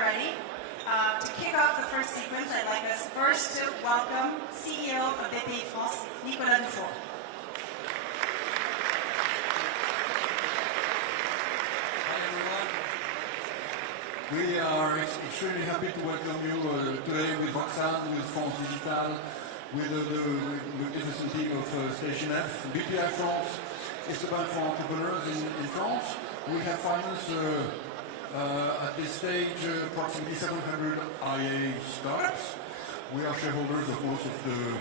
are ready. To kick off the first sequence, I'd like us first to welcome CEO of BPI France, Nicolas Dufour. Hi everyone. We are extremely happy to welcome you today with Roxane, with France Digital, with the magnificent team of Station F. BPI France is the bank for entrepreneurs in France. We have financed at this stage approximately 700 IA startups. We are shareholders of most of the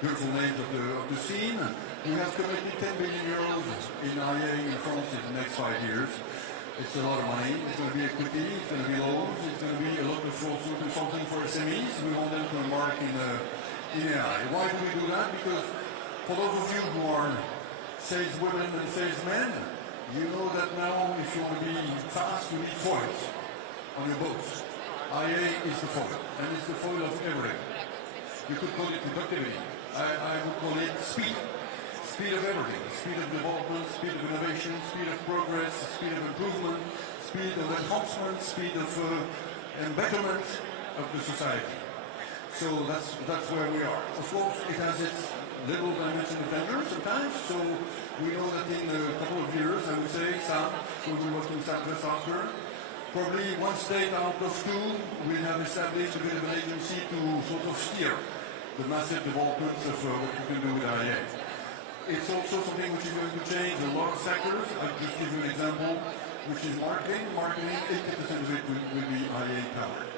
beautiful names of the scene. We have committed 10 billion euros in IA in France in the next 5 years. It's a lot of money. It's going to be equity, it's going to be loans, it's going to be a lot of consulting for SMEs. We want them to embark in AI. Why do we do that? Because for those of you who are saleswomen and salesmen, you know that now if you want to be fast, you need foils on your boats. IA is the foil, and it's the foil of everything. You could call it productivity. I would call it speed. Speed of everything. Speed of development, speed of innovation, speed of progress, speed of improvement, speed of enhancement, speed of embetterment of the society. So that's where we are. Of course, it has its little dimension of danger sometimes, so we know that in a couple of years, I would say, Sam will be working just after. Probably one state out of two will have established a bit of an agency to sort of steer the massive developments of what you can do with IA. It's also something which is going to change a lot of sectors. I'll just give you an example, which is marketing. Marketing, 80% of it will be IA powered.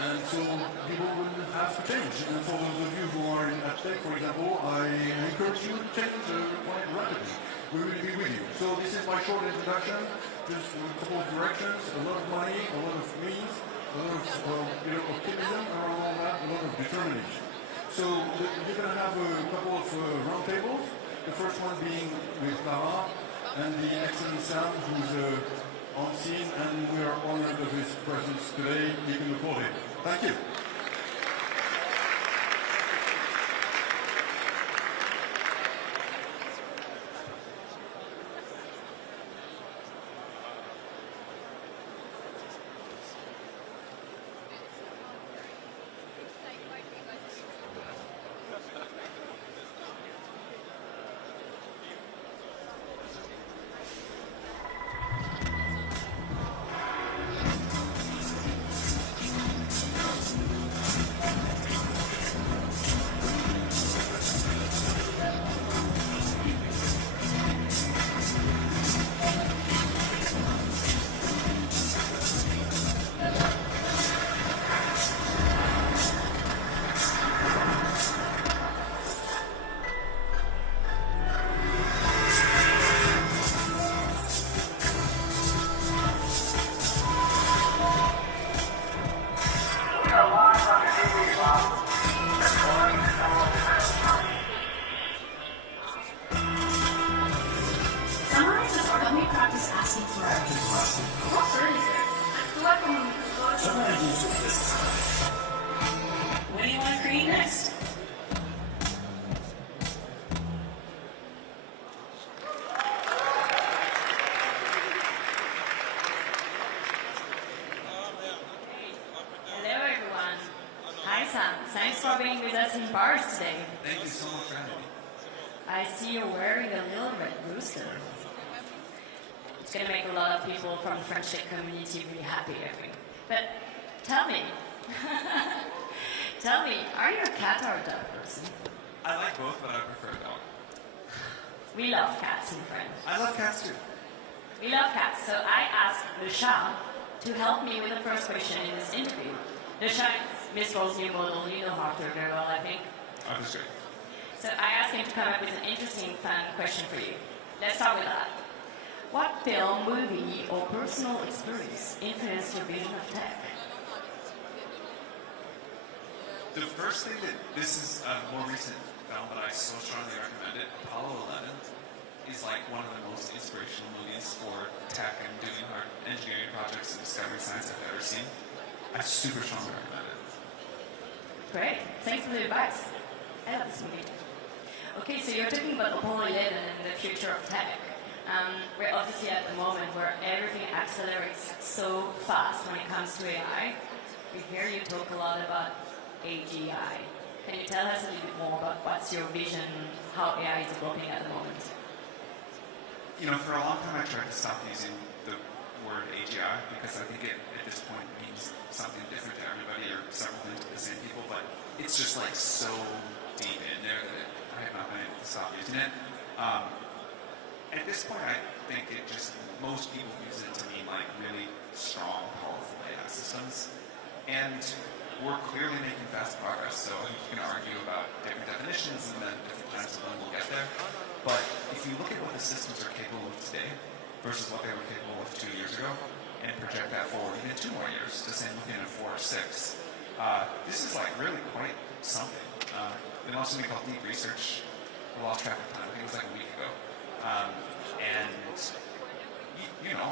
And so people will have to change. And for those of you who are in tech, for example, I encourage you to change quite rapidly. We will be with you. So this is my short introduction, just a couple of directions, a lot of money, a lot of means, a lot of optimism around all that, a lot of determination. So you're going to have a couple of roundtables. The first one being with Lara and the excellent Sam, who's on scene, and we are honored of his presence today. You can applaud him. Thank you. What do you want to create next? Hello everyone. Hi Sam. Thanks for being with us in Paris today. Thank you so much for having me. I see you're wearing a little red rooster. It's going to make a lot of people from the French tech community really happy, I think. But tell me, are you a cat or a dog person? I like both, but I prefer a dog. We love cats in France. I love cats too. We love cats, so I asked Le Chat to help me with the first question in this interview. Le Chat is Miss World's new model. You know Arthur very well, I think. Obviously. So I asked him to come up with an interesting, fun question for you. Let's start with that. What film, movie, or personal experience influenced your vision of tech? The first thing this is a more recent film, but I so strongly recommend it. Apollo 11 is like one of the most inspirational movies for tech and doing hard engineering projects and discovery science I've ever seen. I super strongly recommend it. Great. Thanks for the advice. I love this movie. Okay, so you're talking about Apollo 11 and the future of tech. We're obviously at the moment where everything accelerates so fast when it comes to AI. We hear you talk a lot about AGI. Can you tell us a little bit more about what's your vision, how AI is developing at the moment? For a long time I tried to stop using the word AGI because I think it, at this point, means something different to everybody or several things to the same people, but it's just like so deep in there that I have not been able to stop using it. At this point, I think most people use it to mean like really strong, powerful AI systems. And we're clearly making fast progress, so I think you can argue about different definitions and then different times of when we'll get there. But if you look at what the systems are capable of today versus what they were capable of 2 years ago, and project that forward even 2 more years, to say within 4 or 6, this is like really quite something. It also we call deep research. We lost track of time. I think it was like a week ago. And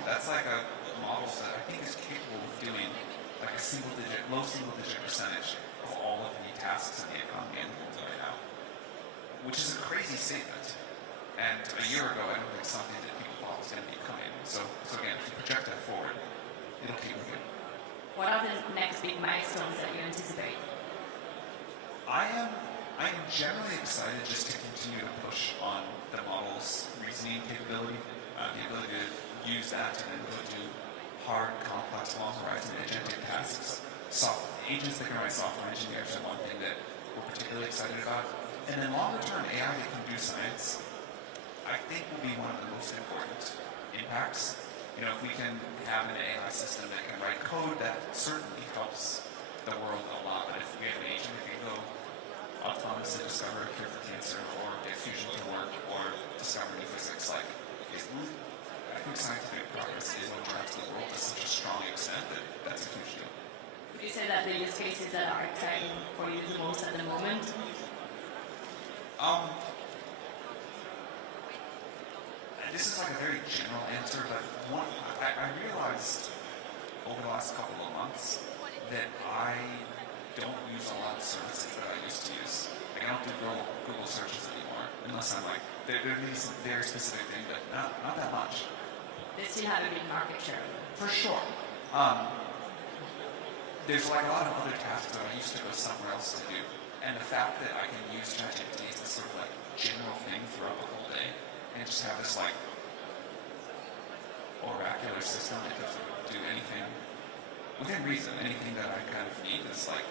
that's like a model that I think is capable of doing like a low single-digit percentage of all of the tasks in the economy and the world right now, which is a crazy statement. And a year ago, I don't think something that people thought was going to be coming. So again, if you project that forward, it'll keep moving. What are the next big milestones that you anticipate? I am generally excited just to continue to push on the model's reasoning capability, the ability to use that to then go do hard, complex, long-horizon agentic tasks. Agents that can write software engineers are one thing that we're particularly excited about. And then longer-term AI that can do science, I think will be one of the most important impacts. If we can have an AI system that can write code, that certainly helps the world a lot. But if we have an agent that can go autonomously discover a cure for cancer, or get fusion to work, or discover new physics, I think scientific progress is what drives the world to such a strong extent that that's a huge deal. Would you say that the use cases that are exciting for you the most at the moment? This is like a very general answer, but I realized over the last couple of months that I don't use a lot of services that I used to use. Like I don't do Google searches anymore, unless I'm like, there may be some very specific thing, but not that much. They still have a big market share. For sure. There's like a lot of other tasks that I used to go somewhere else to do. And the fact that I can use ChatGPT as this sort of like general thing throughout the whole day, and just have this like oracular system that doesn't do anything within reason, anything that I kind of need is like,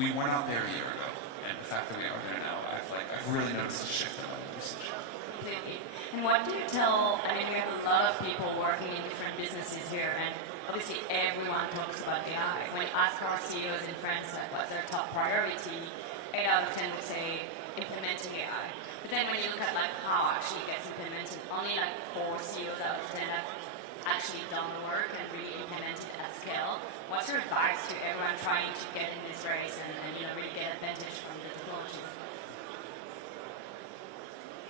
we weren't out there a year ago, and the fact that we are there now, I've really noticed a shift in my usage. Completely. And what do you tell, we have a lot of people working in different businesses here, and obviously everyone talks about AI. When I ask our CEOs in France like what's their top priority, 8 out of 10 would say implementing AI. But then when you look at like how actually it gets implemented, only like 4 CEOs out of 10 have actually done the work and really implemented at scale. What's your advice to everyone trying to get in this race and really get advantage from the technology?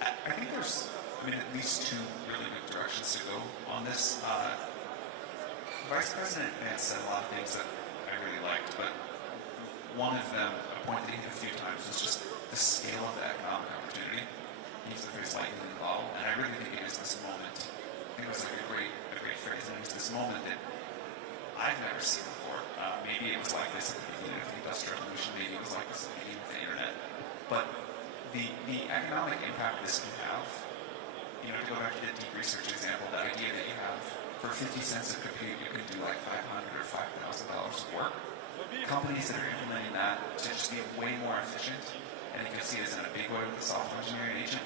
I think there's at least 2 really good directions to go on this. Vice President Vance said a lot of things that I really liked, but one of them, a point that he hit a few times, was just the scale of the economic opportunity. He used the phrase lightning in the bottle, and I really think it is this moment. I think it was like a great phrase, and it was this moment that I've never seen before. Maybe it was like this at the beginning of the Industrial Revolution, maybe it was like this at the beginning of the internet. But the economic impact this can have, to go back to the deep research example, the idea that you have for 50 cents of compute, you can do like $500 or $5,000 of work. Companies that are implementing that to just be way more efficient, and you can see this in a big way with the software engineering agent,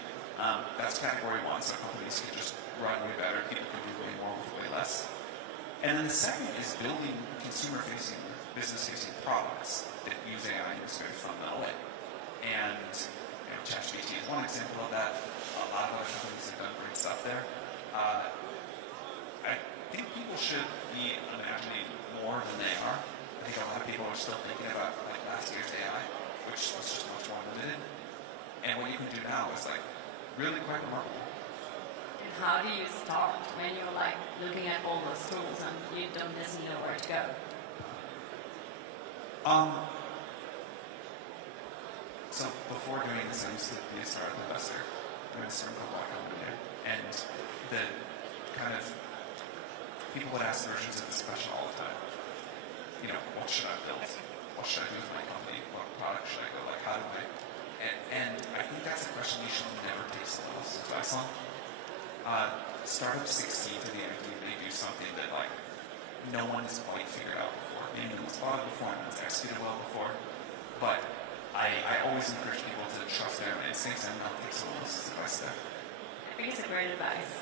that's category 1, so companies can just run way better, people can do way more with way less. And then the second is building consumer-facing, business-facing products that use AI in this very fundamental way. And ChatGPT is one example of that. A lot of other companies have done great stuff there. I think people should be imagining more than they are. I think a lot of people are still thinking about like last year's AI, which was just much more limited. And what you can do now is like really quite remarkable. And how do you start when you're like looking at all those tools and you don't necessarily know where to go? So before doing this, I used to be a startup investor. I'm in a startup called Y Combinator. And the kind of people would ask versions of this question all the time. You know, what should I build? What should I do with my company? What product should I go? Like, how do I? And I think that's a question you should never take someone else's advice on. Startups succeed to the idea they do something that like no one has quite figured out before. Maybe no one's thought of before, no one's executed well before. But I always encourage people to trust their own instincts and not take someone else's advice there. I think it's a great advice.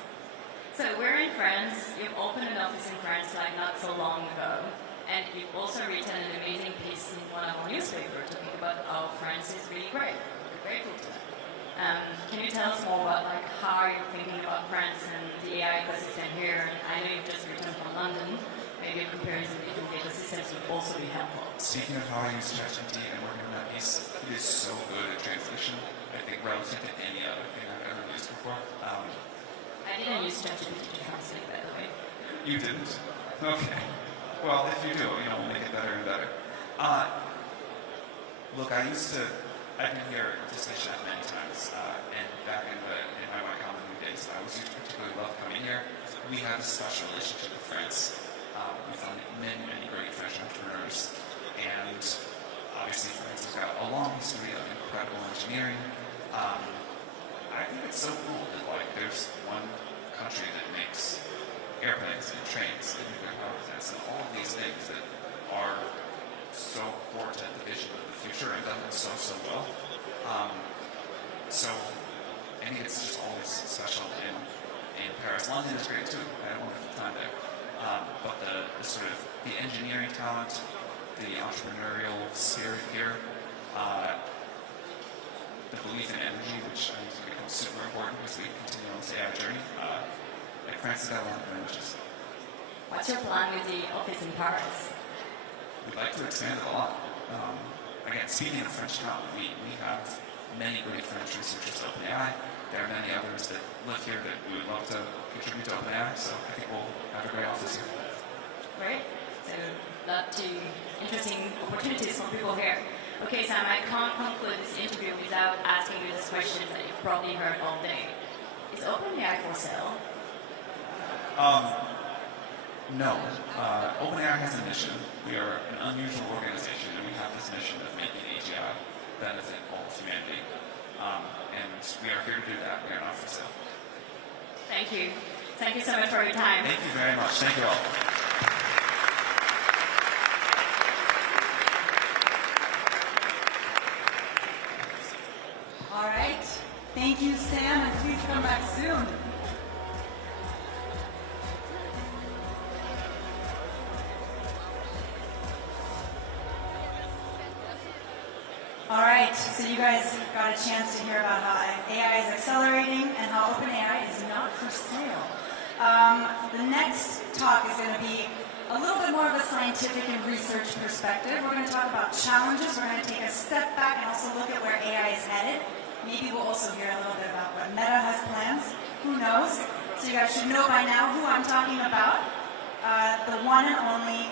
So we're in France. You've opened an office in France like not so long ago. And you've also written an amazing piece in one of our newspapers talking about how France is really great. We're grateful to that. Can you tell us more about like how you're thinking about France and the AI ecosystem here? And I know you've just returned from London. Maybe a comparison between the ecosystems would also be helpful. Speaking of how I use ChatGPT and working on that piece, it is so good at translation. I think relative to any other thing I've ever used before. I didn't use ChatGPT to translate, by the way. You didn't? Okay. Well, if you do, we'll make it better and better. Look, I've been here to Disney Chef many times, and back in my Y Combinator days, I was used to particularly love coming here. We have a special relationship with France. We found many, many great French entrepreneurs, and obviously France has got a long history of incredible engineering. I think it's so cool that like there's one country that makes airplanes and trains and nuclear power plants and all of these things that are so core to the vision of the future and done it so well. So I think it's just always special in Paris. London is great too. I had a wonderful time there. But the sort of the engineering talent, the entrepreneurial spirit here, the belief in energy, which I think is going to become super important as we continue on this AI journey. France has got a lot of advantages. What's your plan with the office in Paris? We'd like to expand it a lot. Again, speaking of French talent, we have many great French researchers at OpenAI. There are many others that live here that we would love to contribute to OpenAI, so I think we'll have a great office here. Great. So, lots of interesting opportunities for people here. Okay, Sam, I can't conclude this interview without asking you this question that you've probably heard all day. Is OpenAI for sale? No. OpenAI has a mission. We are an unusual organization, and we have this mission of making AGI benefit all of humanity. And we are here to do that. We are not for sale. Thank you. Thank you so much for your time. Thank you very much. Thank you all. All right. Thank you, Sam, and please come back soon. All right, so you guys got a chance to hear about how AI is accelerating and how OpenAI is not for sale. The next talk is going to be a little bit more of a scientific and research perspective. We're going to talk about challenges. We're going to take a step back and also look at where AI is headed. Maybe we'll also hear a little bit about what Meta has plans. Who knows? So you guys should know by now who I'm talking about. The one and only